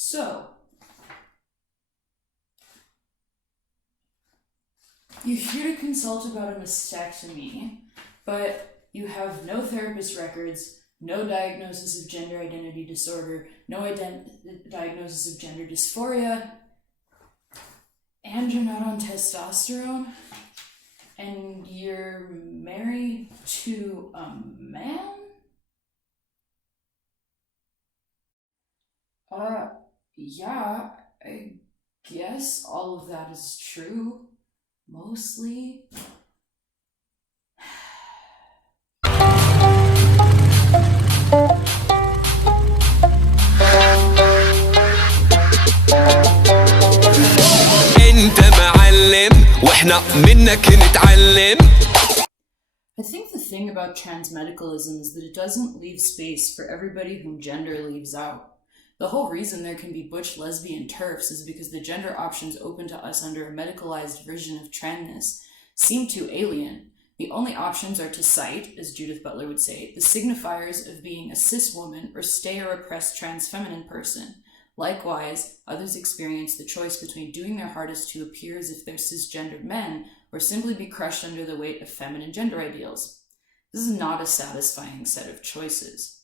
So, you're here to consult about a mastectomy, but you have no therapist records, no diagnosis of gender identity disorder, no diagnosis of gender dysphoria, and you're not on testosterone, and you're married to a man? Yeah, I guess all of that is true. Mostly. انت معلم واحنا منك نتعلم. I think the thing about transmedicalism is that it doesn't leave space for everybody whom gender leaves out. The whole reason there can be butch lesbian TERFs is because the gender options open to us under a medicalized version of tranness seem too alien. The only options are to cite, as Judith Butler would say, the signifiers of being a cis woman or stay or oppressed trans feminine person. Likewise, others experience the choice between doing their hardest to appear as if they're cisgendered men or simply be crushed under the weight of feminine gender ideals. This is not a satisfying set of choices.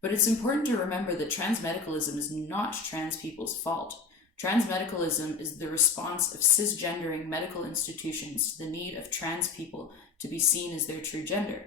But it's important to remember that transmedicalism is not trans people's fault. Transmedicalism is the response of cisgendering medical institutions to the need of trans people to be seen as their true gender.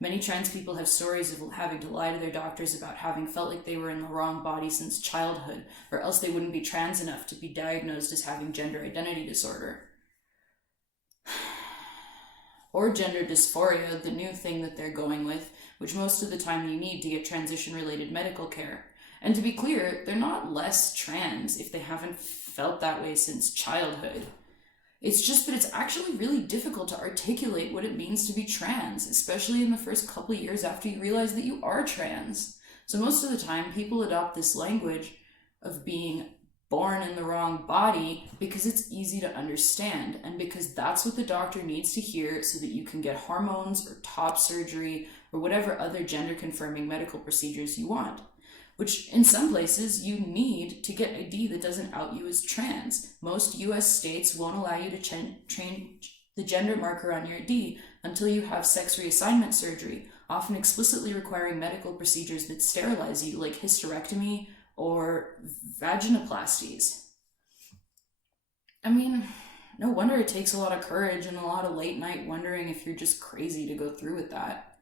Many trans people have stories of having to lie to their doctors about having felt like they were in the wrong body since childhood, or else they wouldn't be trans enough to be diagnosed as having gender identity disorder. Or gender dysphoria, the new thing that they're going with, which most of the time you need to get transition-related medical care. And to be clear, they're not less trans if they haven't felt that way since childhood. It's just that it's actually really difficult to articulate what it means to be trans, especially in the first couple of years after you realize that you are trans. So most of the time, people adopt this language of being born in the wrong body because it's easy to understand and because that's what the doctor needs to hear so that you can get hormones or top surgery or whatever other gender-confirming medical procedures you want. Which in some places you need to get ID that doesn't out you as trans. Most US states won't allow you to change the gender marker on your ID until you have sex reassignment surgery, often explicitly requiring medical procedures that sterilize you, like hysterectomy or vaginoplasties. I mean, no wonder it takes a lot of courage and a lot of late night wondering if you're just crazy to go through with that.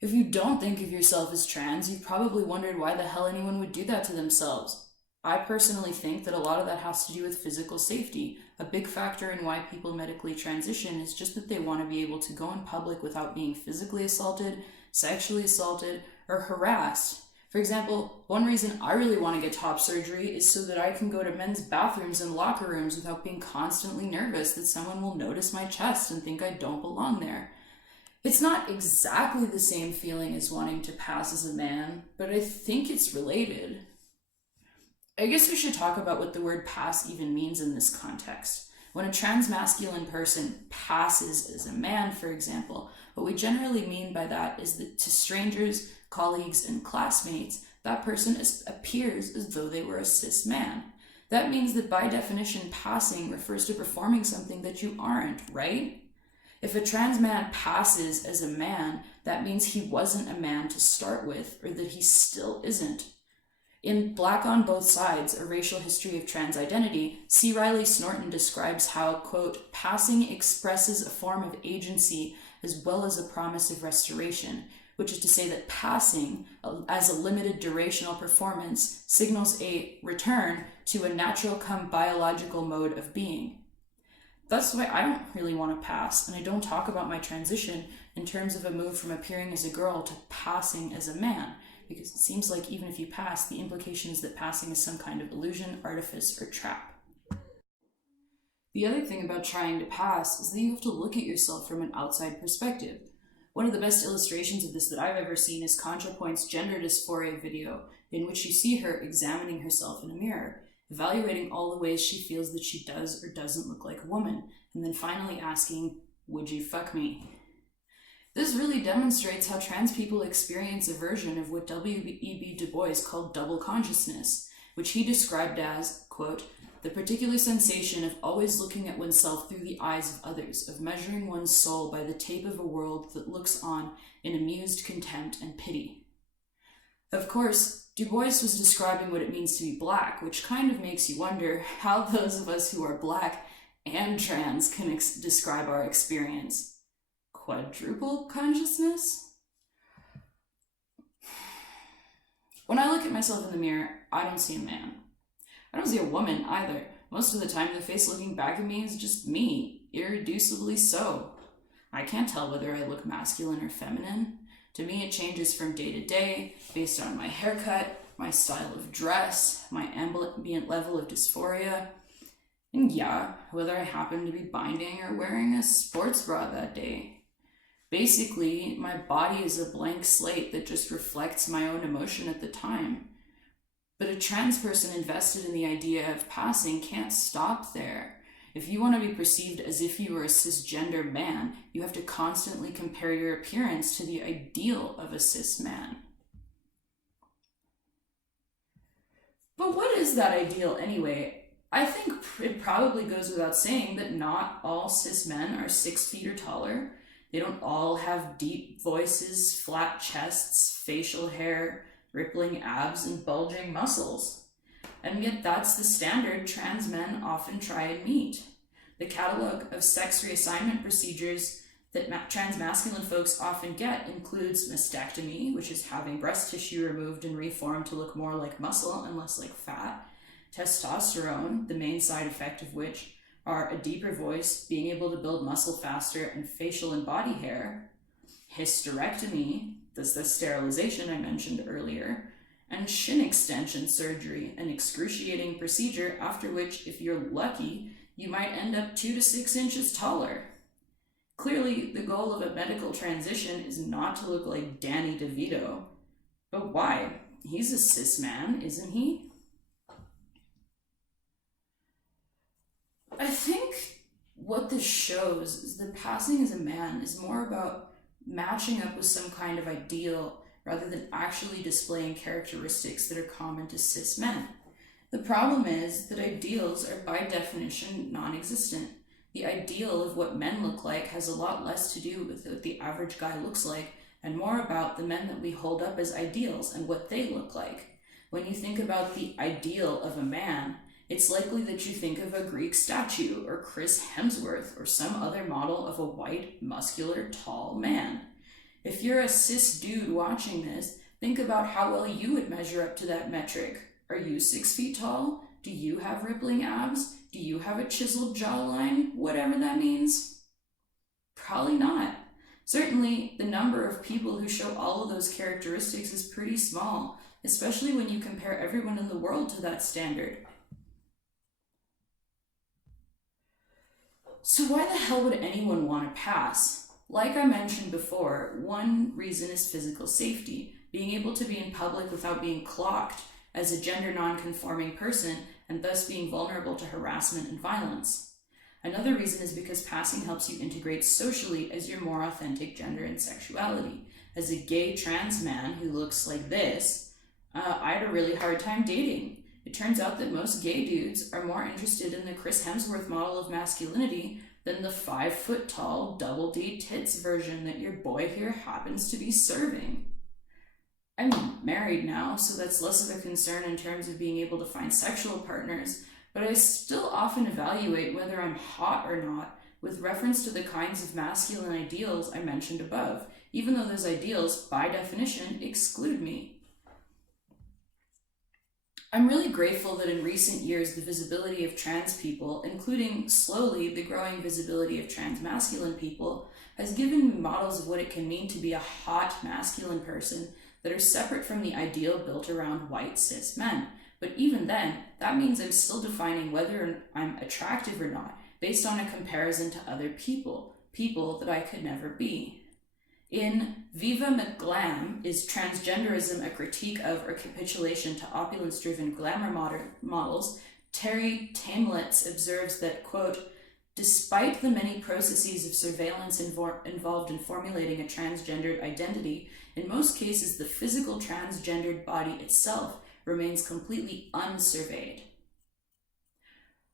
If you don't think of yourself as trans, you've probably wondered why the hell anyone would do that to themselves. I personally think that a lot of that has to do with physical safety. A big factor in why people medically transition is just that they want to be able to go in public without being physically assaulted, sexually assaulted, or harassed. For example, one reason I really want to get top surgery is so that I can go to men's bathrooms and locker rooms without being constantly nervous that someone will notice my chest and think I don't belong there. It's not exactly the same feeling as wanting to pass as a man, but I think it's related. I guess we should talk about what the word pass even means in this context. When a transmasculine person passes as a man, for example, what we generally mean by that is that to strangers, colleagues, and classmates, that person appears as though they were a cis man. That means that by definition, passing refers to performing something that you aren't, right? If a trans man passes as a man, that means he wasn't a man to start with, or that he still isn't. In Black on Both Sides, A Racial History of Trans Identity, C. Riley Snorton describes how, quote, passing expresses a form of agency as well as a promise of restoration, which is to say that passing, as a limited durational performance, signals a return to a natural come biological mode of being. That's why I don't really want to pass, and I don't talk about my transition in terms of a move from appearing as a girl to passing as a man, because it seems like even if you pass, the implication is that passing is some kind of illusion, artifice, or trap. The other thing about trying to pass is that you have to look at yourself from an outside perspective. One of the best illustrations of this that I've ever seen is ContraPoint's gender dysphoria video, in which you see her examining herself in a mirror, evaluating all the ways she feels that she does or doesn't look like a woman, and then finally asking, "Would you fuck me?" This really demonstrates how trans people experience a version of what W.E.B. Du Bois called double consciousness, which he described as, quote, the particular sensation of always looking at oneself through the eyes of others, of measuring one's soul by the tape of a world that looks on in amused contempt and pity. Of course, Du Bois was describing what it means to be black, which kind of makes you wonder how those of us who are black and trans can describe our experience. Quadruple consciousness? When I look at myself in the mirror, I don't see a man. I don't see a woman either. Most of the time, the face looking back at me is just me, irreducibly so. I can't tell whether I look masculine or feminine. To me, it changes from day to day, based on my haircut, my style of dress, my ambient level of dysphoria, and yeah, whether I happen to be binding or wearing a sports bra that day. Basically, my body is a blank slate that just reflects my own emotion at the time. But a trans person invested in the idea of passing can't stop there. If you want to be perceived as if you were a cisgender man, you have to constantly compare your appearance to the ideal of a cis man. But what is that ideal anyway? I think it probably goes without saying that not all cis men are 6 feet or taller. They don't all have deep voices, flat chests, facial hair, rippling abs, and bulging muscles. And yet that's the standard trans men often try and meet. The catalog of sex reassignment procedures that transmasculine folks often get includes mastectomy, which is having breast tissue removed and reformed to look more like muscle and less like fat, testosterone, the main side effect of which are a deeper voice, being able to build muscle faster, and facial and body hair, hysterectomy, that's the sterilization I mentioned earlier, and shin extension surgery, an excruciating procedure after which, if you're lucky, you might end up 2 to 6 inches taller. Clearly, the goal of a medical transition is not to look like Danny DeVito. But why? He's a cis man, isn't he? I think what this shows is that passing as a man is more about matching up with some kind of ideal rather than actually displaying characteristics that are common to cis men. The problem is that ideals are by definition non-existent. The ideal of what men look like has a lot less to do with what the average guy looks like and more about the men that we hold up as ideals and what they look like. When you think about the ideal of a man, it's likely that you think of a Greek statue or Chris Hemsworth or some other model of a white, muscular, tall man. If you're a cis dude watching this, think about how well you would measure up to that metric. Are you 6 feet tall? Do you have rippling abs? Do you have a chiseled jawline? Whatever that means. Probably not. Certainly, the number of people who show all of those characteristics is pretty small, especially when you compare everyone in the world to that standard. So why the hell would anyone want to pass? Like I mentioned before, one reason is physical safety, being able to be in public without being clocked as a gender non-conforming person and thus being vulnerable to harassment and violence. Another reason is because passing helps you integrate socially as your more authentic gender and sexuality. As a gay trans man who looks like this, I had a really hard time dating. It turns out that most gay dudes are more interested in the Chris Hemsworth model of masculinity than the 5 foot tall double D tits version that your boy here happens to be serving. I'm married now, so that's less of a concern in terms of being able to find sexual partners, but I still often evaluate whether I'm hot or not with reference to the kinds of masculine ideals I mentioned above, even though those ideals, by definition, exclude me. I'm really grateful that in recent years the visibility of trans people, including slowly the growing visibility of transmasculine people, has given me models of what it can mean to be a hot masculine person that are separate from the ideal built around white cis men. But even then, that means I'm still defining whether I'm attractive or not based on a comparison to other people that I could never be. In Viva McGlam, Is Transgenderism a Critique of or Capitulation to Opulence-Driven Glamour Models? Terry Tamelitz observes that, quote, despite the many processes of surveillance involved in formulating a transgendered identity, in most cases the physical transgendered body itself remains completely unsurveyed.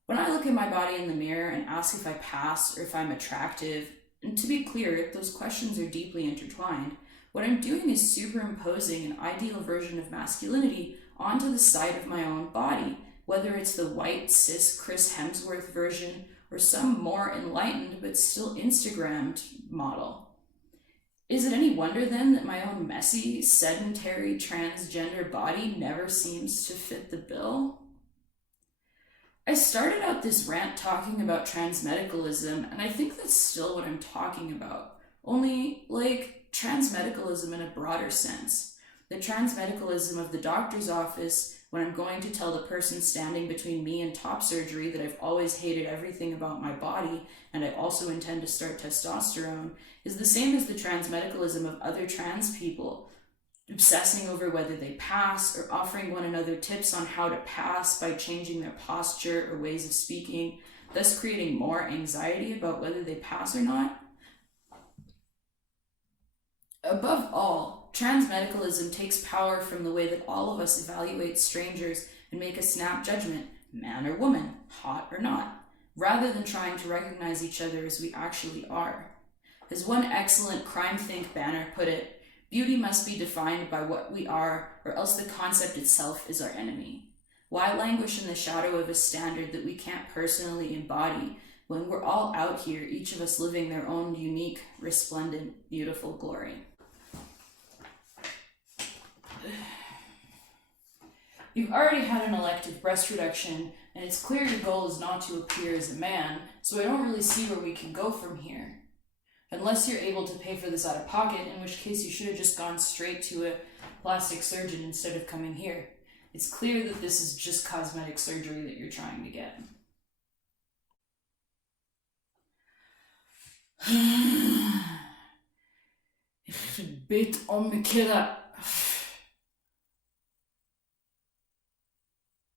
When I look at my body in the mirror and ask if I pass or if I'm attractive, and to be clear, those questions are deeply intertwined, what I'm doing is superimposing an ideal version of masculinity onto the side of my own body, whether it's the white, cis Chris Hemsworth version or some more enlightened but still Instagrammed model. Is it any wonder then that my own messy, sedentary, transgender body never seems to fit the bill? I started out this rant talking about transmedicalism, and I think that's still what I'm talking about. Only, like, transmedicalism in a broader sense. The transmedicalism of the doctor's office when I'm going to tell the person standing between me and top surgery that I've always hated everything about my body and I also intend to start testosterone is the same as the transmedicalism of other trans people, obsessing over whether they pass or offering one another tips on how to pass by changing their posture or ways of speaking, thus creating more anxiety about whether they pass or not. Above all, transmedicalism takes power from the way that all of us evaluate strangers and make a snap judgment, man or woman, hot or not, rather than trying to recognize each other as we actually are. As one excellent Crime Think banner put it, beauty must be defined by what we are, or else the concept itself is our enemy. Why languish in the shadow of a standard that we can't personally embody when we're all out here, each of us living their own unique, resplendent, beautiful glory? You've already had an elective breast reduction, and it's clear your goal is not to appear as a man, so I don't really see where we can go from here. Unless you're able to pay for this out of pocket, in which case you should have just gone straight to a plastic surgeon instead of coming here. It's clear that this is just cosmetic surgery that you're trying to get. Ich bit om kidda.